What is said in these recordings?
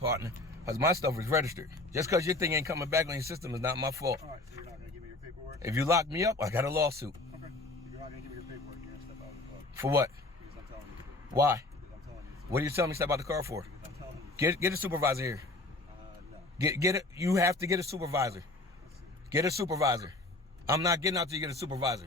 partner, because my stuff is registered. Just because your thing ain't coming back on your system is not my fault. All right, so you're not going to give me your paperwork? If you lock me up, I got a lawsuit. Okay. If you're not going to give me your paperwork, you're going to step out of the car. For what? Because I'm telling you to. Why? Because I'm telling you to. What are you telling me to step out the car for? Because I'm telling you to. Get a supervisor here. No. Get it. You have to get a supervisor. Let's see. Get a supervisor. I'm not getting out till you get a supervisor.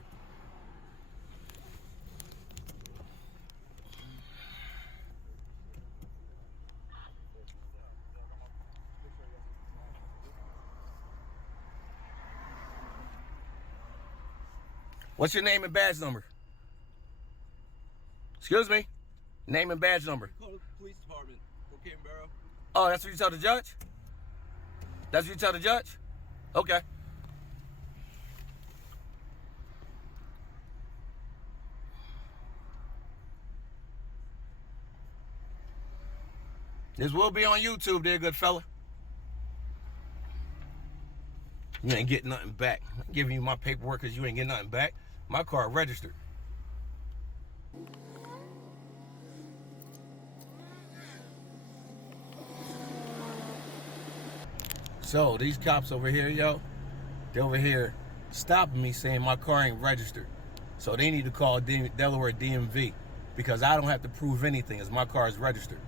What's your name and badge number? Excuse me? Name and badge number. Call the police department, Brookhaven Borough. Oh, that's what you tell the judge? That's what you tell the judge? Okay. This will be on YouTube there, good fella. You ain't getting nothing back. I'm giving you my paperwork because you ain't getting nothing back. My car registered. So these cops over here, yo, they're over here stopping me saying my car ain't registered. So they need to call Delaware DMV because I don't have to prove anything as my car is registered.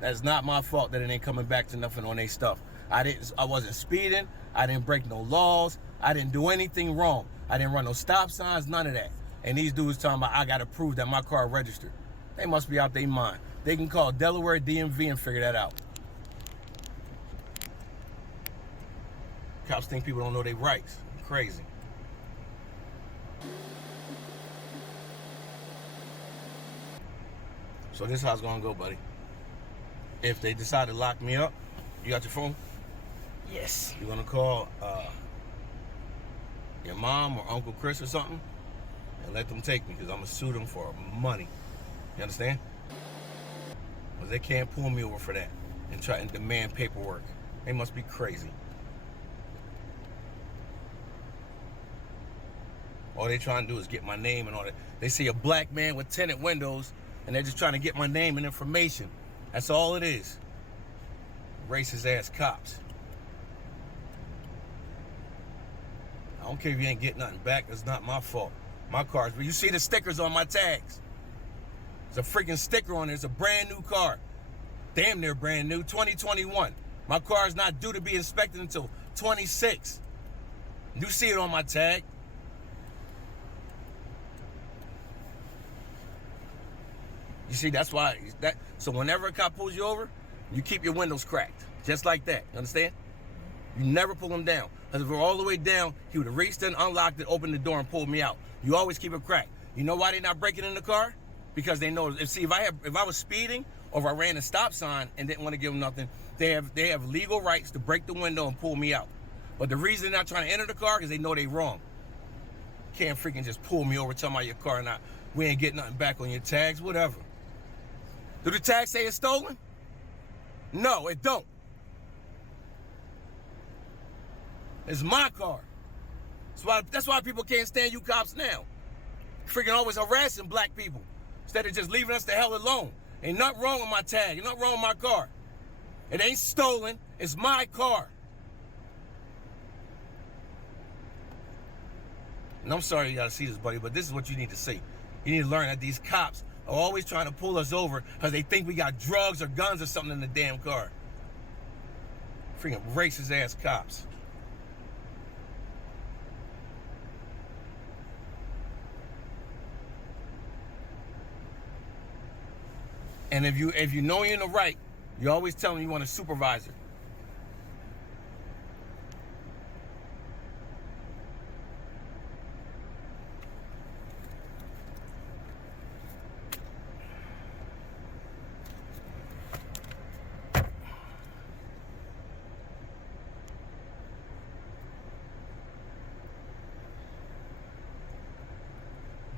That's not my fault that it ain't coming back to nothing on their stuff. I wasn't speeding. I didn't break no laws. I didn't do anything wrong. I didn't run no stop signs, none of that. And these dudes talking about I gotta prove that my car registered. They must be out their mind. They can call Delaware DMV and figure that out. Cops think people don't know their rights. Crazy. So this is how it's gonna go, buddy. If they decide to lock me up, you got your phone? Yes. You're gonna call your mom or Uncle Chris or something and let them take me because I'm gonna sue them for money. You understand? Because they can't pull me over for that and try and demand paperwork. They must be crazy. All they trying to do is get my name and all that. They see a black man with tinted windows and they're just trying to get my name and information. That's all it is. Racist ass cops. I don't care if you ain't getting nothing back. It's not my fault. My car's, but you see the stickers on my tags. There's a freaking sticker on there. It's a brand new car. Damn near brand new, 2021. My car is not due to be inspected until 26. You see it on my tag. You see, that's why so whenever a cop pulls you over, you keep your windows cracked. Just like that. You understand? You never pull them down. Because if we're all the way down, he would have reached in, unlocked it, opened the door, and pulled me out. You always keep it cracked. You know why they're not breaking in the car? Because they know, if I was speeding or if I ran a stop sign and didn't want to give them nothing, they have legal rights to break the window and pull me out. But the reason they're not trying to enter the car is they know they wrong. Can't freaking just pull me over, tell me your car not, we ain't getting nothing back on your tags, whatever. Do the tags say it's stolen? No, it don't. It's my car. That's why people can't stand you cops now. Freaking always harassing black people instead of just leaving us the hell alone. Ain't nothing wrong with my tag. Ain't nothing wrong with my car. It ain't stolen. It's my car. And I'm sorry you gotta see this, buddy, but this is what you need to see. You need to learn that these cops are always trying to pull us over because they think we got drugs or guns or something in the damn car. Freaking racist ass cops. And if you know you're in the right, you always tell them you want a supervisor.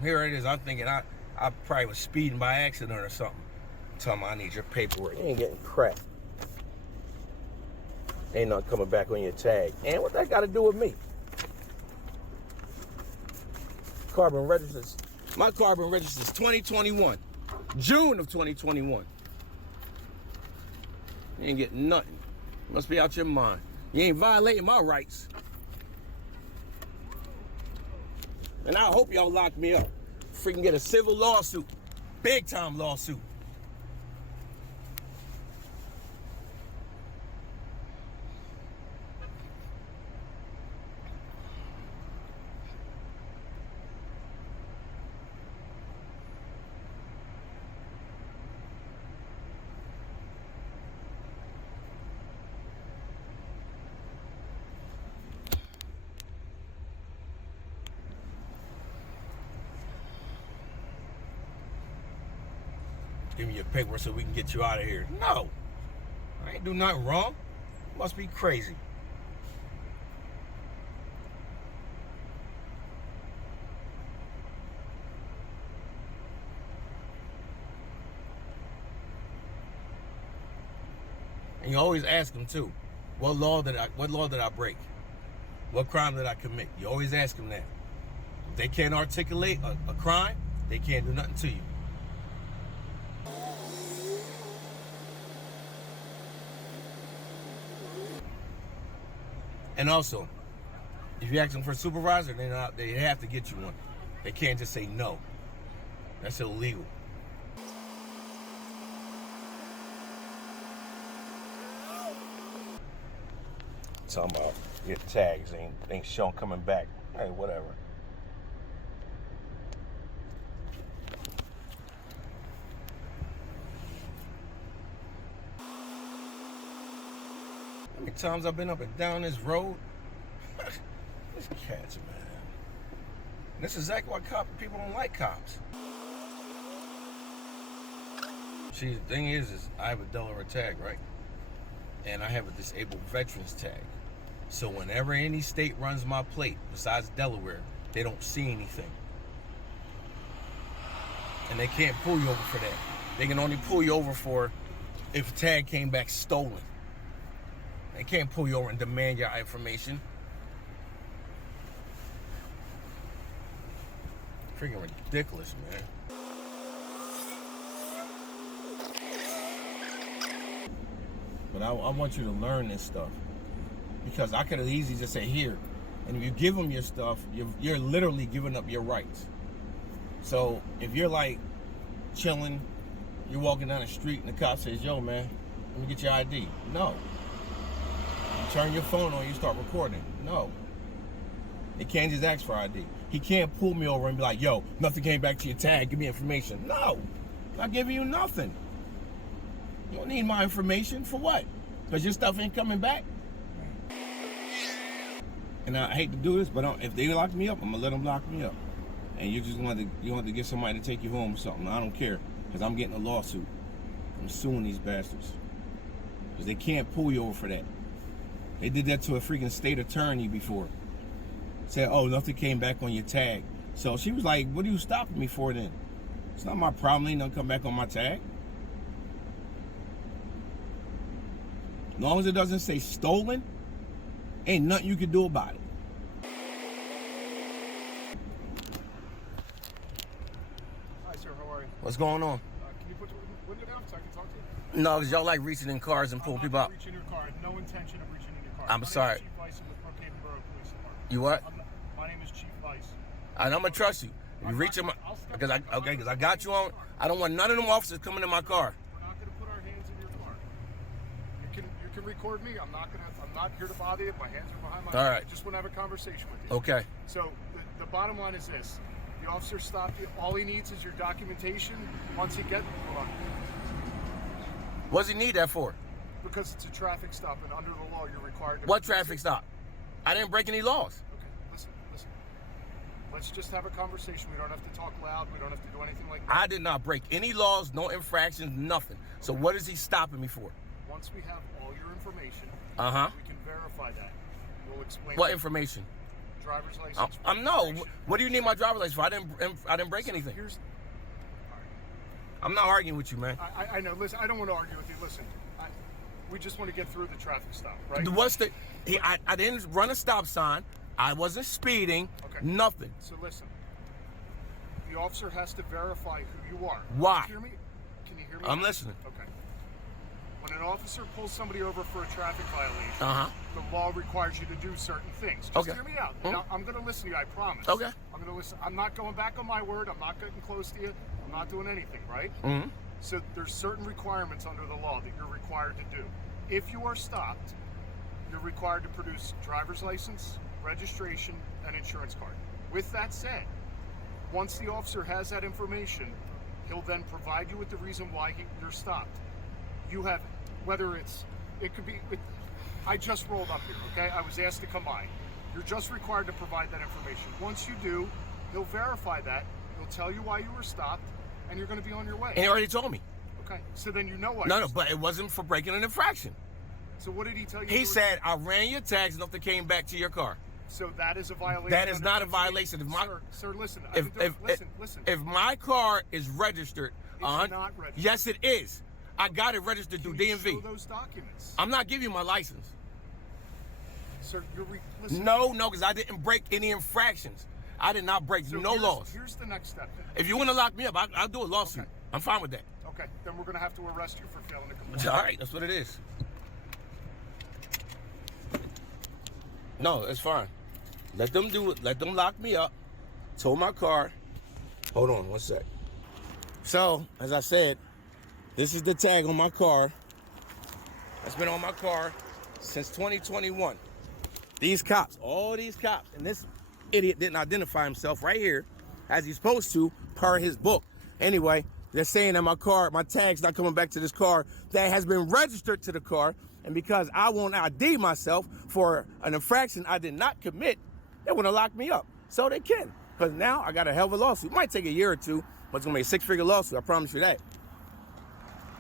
Here it is. I'm thinking I probably was speeding by accident or something. Tell me I need your paperwork. You ain't getting crap. Ain't nothing coming back on your tag. And what that got to do with me? Carbon registers. My carbon registers 2021. June of 2021. You ain't getting nothing. You must be out your mind. You ain't violating my rights. And I hope y'all lock me up. Freaking get a civil lawsuit. Big time lawsuit. Give me your paperwork so we can get you out of here. No. I ain't do nothing wrong. You must be crazy. And you always ask them too, what law did I break? What crime did I commit? You always ask them that. If they can't articulate a crime, they can't do nothing to you. And also, if you ask them for a supervisor, they have to get you one. They can't just say no. That's illegal. Talking about your tags ain't shown coming back. Hey, whatever. How many times I've been up and down this road? These cats, man. And this is exactly why people don't like cops. See, the thing is I have a Delaware tag, right? And I have a disabled veterans tag. So whenever any state runs my plate, besides Delaware, they don't see anything. And they can't pull you over for that. They can only pull you over for if a tag came back stolen. They can't pull you over and demand your information. Freaking ridiculous, man. But I want you to learn this stuff. Because I could have easily just say here. And if you give them your stuff, you're literally giving up your rights. So if you're like chilling, you're walking down the street and the cop says, yo man, let me get your ID. No. You turn your phone on, you start recording. No. They can't just ask for ID. He can't pull me over and be like, yo, nothing came back to your tag, give me information. No. I'm not giving you nothing. You don't need my information for what? Because your stuff ain't coming back? And I hate to do this, but if they lock me up, I'm gonna let them lock me up. And you just want to get somebody to take you home or something. I don't care, because I'm getting a lawsuit. I'm suing these bastards. Because they can't pull you over for that. They did that to a freaking state attorney before. Said, oh, nothing came back on your tag. So she was like, what are you stopping me for then? It's not my problem, ain't nothing come back on my tag. As long as it doesn't say stolen, ain't nothing you can do about it. Hi, sir. How are you? What's going on? Can you put the window down so I can talk to you? No, because y'all like reaching in cars and pulling people out. I'm not reaching your car. I had no intention of reaching in your car. I'm sorry. My name is Chief Vice with Brookhaven Police Department. You what? My name is Chief Vice. And I'm going to trust you. If you reach in my... Because I got you on. I don't want none of them officers coming in my car. We're not going to put our hands in your car. You can record me. I'm not here to bother you. My hands are behind my back. All right. I just want to have a conversation with you. Okay. So the bottom line is this. The officer stopped you. All he needs is your documentation. Once he gets... Hold on. What does he need that for? Because it's a traffic stop, and under the law, you're required to... What traffic stop? I didn't break any laws. Okay, listen. Let's just have a conversation. We don't have to talk loud. We don't have to do anything like that. I did not break any laws, no infractions, nothing. So what is he stopping me for? Once we have all your information, Uh-huh. we can verify that. We'll explain... What information? Driver's license. No. What do you need my driver's license for? I didn't break anything. Here's... I'm not arguing with you, man. I know. Listen, I don't want to argue with you. Listen, we just want to get through the traffic stop, right? I didn't run a stop sign. I wasn't speeding. Okay. Nothing. So listen, the officer has to verify who you are. Why? Can you hear me? Can you hear me? I'm listening. Okay. When an officer pulls somebody over for a traffic violation, Uh-huh. the law requires you to do certain things. Just Okay. hear me out. Now, I'm going to listen to you, I promise. Okay. I'm going to listen. I'm not going back on my word. I'm not getting close to you. I'm not doing anything, right? Mm-hmm. So there's certain requirements under the law that you're required to do. If you are stopped, you're required to produce driver's license, registration, and insurance card. With that said, once the officer has that information, he'll then provide you with the reason why you're stopped. You have, whether it could be, I just rolled up here, okay? I was asked to come by. You're just required to provide that information. Once you do, he'll verify that, he'll tell you why you were stopped, and you're going to be on your way. And he already told me. Okay, so then you know why. No, but it wasn't for breaking an infraction. So what did he tell you? He said, I ran your tags enough to came back to your car. So that is a violation. That is not a violation. If my, sir, listen. Listen. If my car is registered, It's not registered. Yes, it is. I got it registered through Can you DMV. show those documents. I'm not giving you my license. Sir, listen. No, because I didn't break any infractions. I did not break So no here's- laws. Here's the next step then. If you want to lock me up, I'll do a lawsuit. Okay. I'm fine with that. Okay, then we're going to have to arrest you for failing to comply. All right, that's what it is. No, it's fine. Let them do it. Let them lock me up. Tow my car. Hold on one sec. So, as I said, this is the tag on my car. That's been on my car since 2021. These cops, all these cops, and this idiot didn't identify himself right here as he's supposed to per his book. Anyway, they're saying that my car, my tag's not coming back to this car that has been registered to the car. And because I won't ID myself for an infraction I did not commit, they want to lock me up. So they can. Because now I got a hell of a lawsuit. It might take a year or two, but it's going to be a six-figure lawsuit. I promise you that.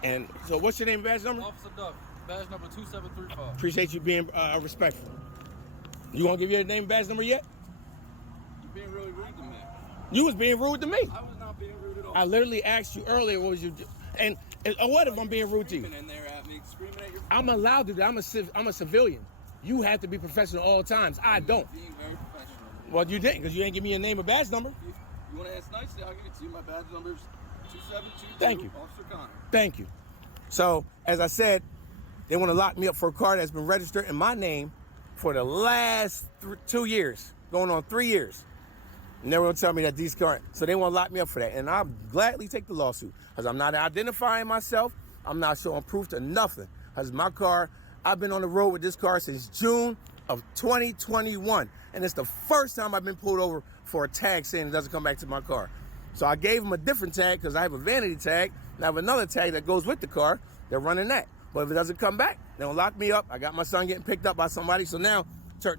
And so what's your name and badge number? Officer Duff, badge number 2735. Appreciate you being respectful. You want to give your name and badge number yet? You're being really rude to me. You was being rude to me. I was not being rude at all. I literally asked you earlier, what was you do? And what if I'm being rude to you? Screaming in there at me, screaming at your I'm allowed to do that. I'm a civilian. You have to be professional all times. I don't. Being very professional. Well, you didn't, because you didn't give me a name or badge number. You want to ask nicely, I'll give it to you. My badge number's 2722. Thank you. Officer Connor. Thank you. So, as I said, they want to lock me up for a car that's been registered in my name for the last 2 years, going on 3 years. And they will tell me that these cars, so they want to lock me up for that. And I'll gladly take the lawsuit, because I'm not identifying myself. I'm not showing proof to nothing. Because my car, I've been on the road with this car since June of 2021. And it's the first time I've been pulled over for a tag saying it doesn't come back to my car. So I gave them a different tag because I have a vanity tag. And I have another tag that goes with the car. They're running that. But if it doesn't come back, they'll lock me up. I got my son getting picked up by somebody. So now,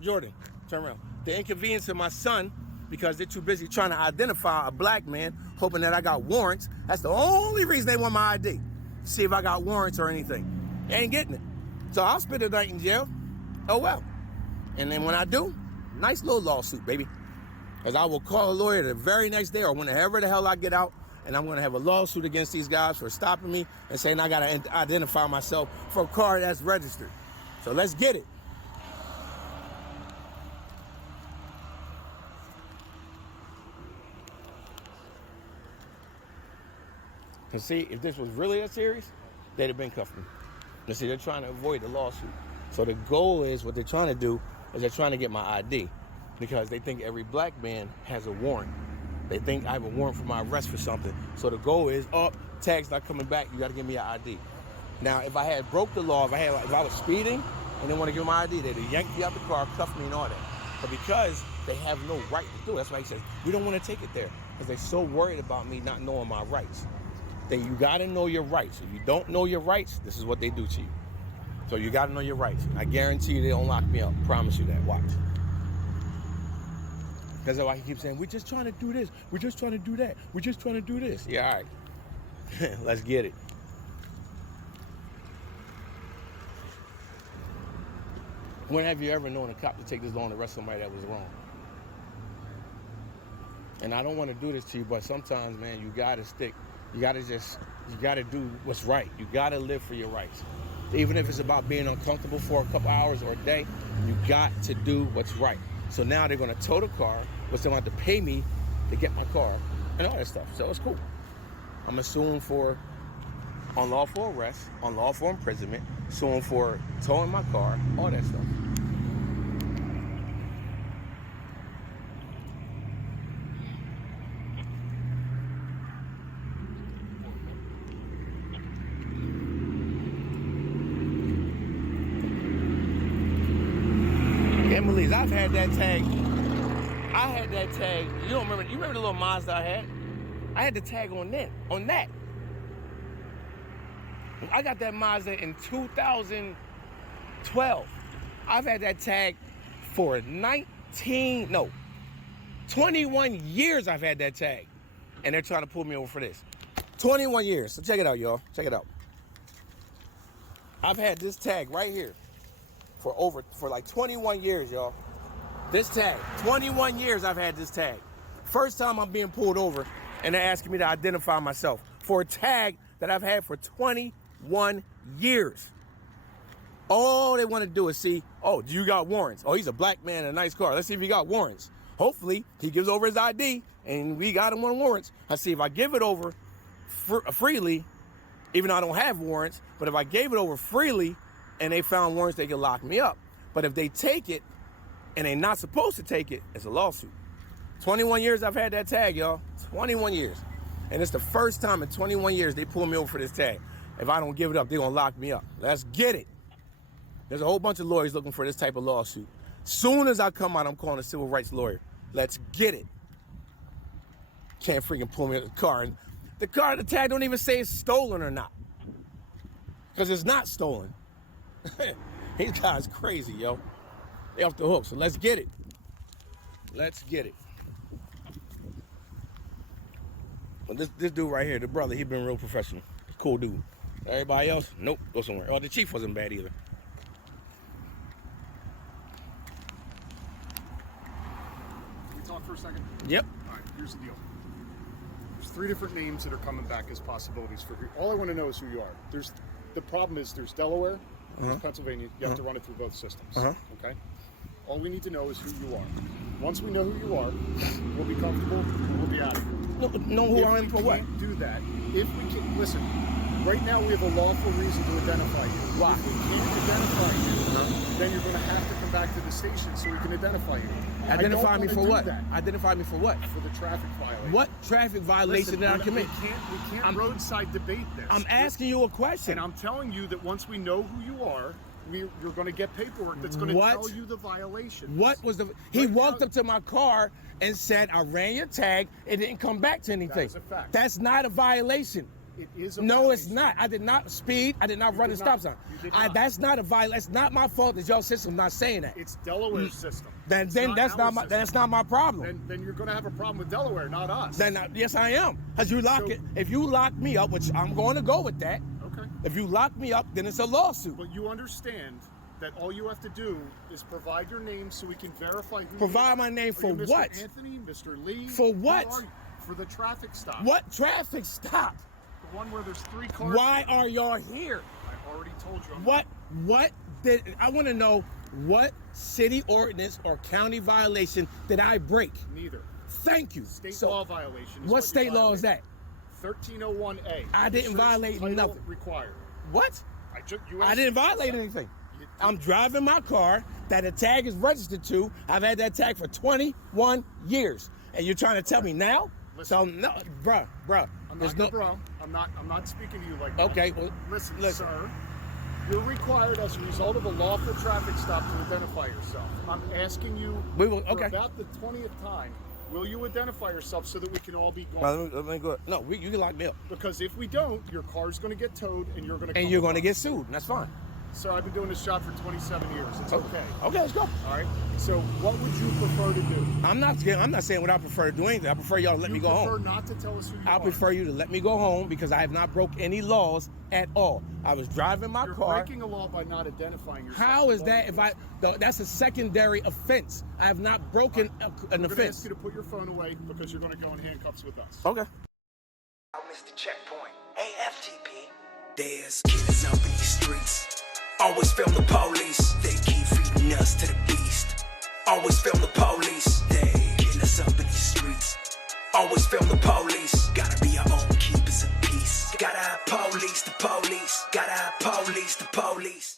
Jordan, turn around. The inconvenience of my son, because they're too busy trying to identify a black man, hoping that I got warrants. That's the only reason they want my ID. See if I got warrants or anything. They ain't getting it. So I'll spend the night in jail. Oh well. And then when I do, nice little lawsuit, baby. Because I will call a lawyer the very next day or whenever the hell I get out, and I'm going to have a lawsuit against these guys for stopping me and saying I got to identify myself for a car that's registered. So let's get it. Because see, if this was really that serious, they'd have been cuffing me. You see, they're trying to avoid the lawsuit. So the goal is, what they're trying to do is they're trying to get my ID, because they think every black man has a warrant. They think I have a warrant for my arrest for something. So the goal is, tag's not coming back, you got to give me an ID. Now, if I had broke the law, if I was speeding and they want to give me my ID, they'd yank me out the car, cuff me and all that. But because they have no right to do it, that's why he says, we don't want to take it there, because they're so worried about me not knowing my rights. Then you got to know your rights. If you don't know your rights, this is what they do to you. So you got to know your rights. I guarantee you they don't lock me up. Promise you that. Watch. That's why he keeps saying, we're just trying to do this. We're just trying to do that. We're just trying to do this. Yeah, all right. Let's get it. When have you ever known a cop to take this long to arrest somebody that was wrong? And I don't want to do this to you, but sometimes, man, you got to stick. You got to do what's right. You got to live for your rights. Even if it's about being uncomfortable for a couple hours or a day, you got to do what's right. So now they're going to tow the car, but they want to pay me to get my car and all that stuff. So it's cool. I'm assuming for unlawful arrest, unlawful imprisonment, sue him for towing my car, all that stuff. Emily's, I've had that tag. I had that tag. You don't remember? You remember the little Mazda I had? I had the tag on that. I got that Mazda in 2012. I've had that tag for 21 years. I've had that tag, and they're trying to pull me over for this. 21 years. So check it out, y'all. Check it out. I've had this tag right here for like 21 years, y'all. This tag, 21 years I've had this tag. First time I'm being pulled over and they're asking me to identify myself for a tag that I've had for 21 years. All they want to do is see, oh, do you got warrants? Oh, he's a black man in a nice car. Let's see if he got warrants. Hopefully he gives over his ID and we got him on warrants. I see if I give it over freely, even though I don't have warrants, but if I gave it over freely and they found warrants, they can lock me up. But if they take it and they're not supposed to take it, it's a lawsuit. 21 years I've had that tag, y'all. 21 years. And it's the first time in 21 years they pull me over for this tag. If I don't give it up, they're gonna lock me up. Let's get it. There's a whole bunch of lawyers looking for this type of lawsuit. Soon as I come out, I'm calling a civil rights lawyer. Let's get it. Can't freaking pull me in the car. And the tag don't even say it's stolen or not. Because it's not stolen. These guys crazy, yo. They off the hook, so let's get it. Let's get it. Well, this dude right here, the brother, he been real professional. Cool dude. Everybody else, nope, go somewhere. Oh, the chief wasn't bad either. Can we talk for a second? Yep. All right, here's the deal. There's 3 different names that are coming back as possibilities for you. All I want to know is who you are. The problem is there's Delaware, there's Pennsylvania. You have to run it through both systems. Okay? All we need to know is who you are. Once we know who you are, we'll be comfortable, we'll be out of here. Know who I am for what? If we can't do that, if we can, listen, right now we have a lawful reason to identify you. Why? If we can't identify you, then you're going to have to come back to the station so we can identify you. Identify me for what? That. Identify me for what? For the traffic violation. What traffic violation did I commit? We can't roadside debate this. I'm asking you a question. And I'm telling you that once we know who you are, you're going to get paperwork that's going to tell you the violation. What was the... He walked up to my car and said, I ran your tag. It didn't come back to anything. That is a fact. That's not a violation. It is a No, violation. It's not. I did not speed. I did not run the stop sign. That's not a violation. It's not my fault that your system's not saying that. It's Delaware's system. Then that's not my problem. Then you're going to have a problem with Delaware, not us. Yes, I am. Because if you lock me up, which I'm going to go with that. Okay. If you lock me up, then it's a lawsuit. But you understand that all you have to do is provide your name so we can verify who Provide you are. my name for Mr. what? Anthony, Mr. Lee. For what? Who are you? For the traffic stop. What traffic stop? The one where there's 3 cars. Why are y'all here? I already told you. I want to know what city ordinance or county violation did I break? Neither. Thank you. State law violation. What state law is that? 1301A. I didn't violate nothing. Required. What? I didn't violate anything. I'm driving my car that a tag is registered to. I've had that tag for 21 years. And you're trying to tell me now? Listen, So no, bruh. I'm not your bro. I'm not speaking to you like that. Okay, well, listen, sir. You're required as a result of a lawful traffic stop to identify yourself. I'm asking you for about the 20th time, will you identify yourself so that we can all be gone? Well, let me go. No, you can lock me up. Because if we don't, your car's going to get towed and you're going to get sued. And that's fine. Sir, I've been doing this job for 27 years. It's okay. Okay, let's go. All right. So what would you prefer to do? I'm not saying what I prefer to do anything. I prefer y'all to let me go home. You prefer not to tell us who you are? I prefer you to let me go home because I have not broke any laws at all. I was driving my car. You're breaking a law by not identifying yourself. How is that that's a secondary offense? I have not broken an offense. I'm going to ask you to put your phone away because you're going to go in handcuffs with us. Okay. MrCheckpoint, AFTP. There's killers up in these streets. Always film the police. They keep feeding us to the beast. Always film the police. They kill us up in these streets. Always film the police. Gotta be our own keepers of peace. Gotta police the police. Gotta police the police.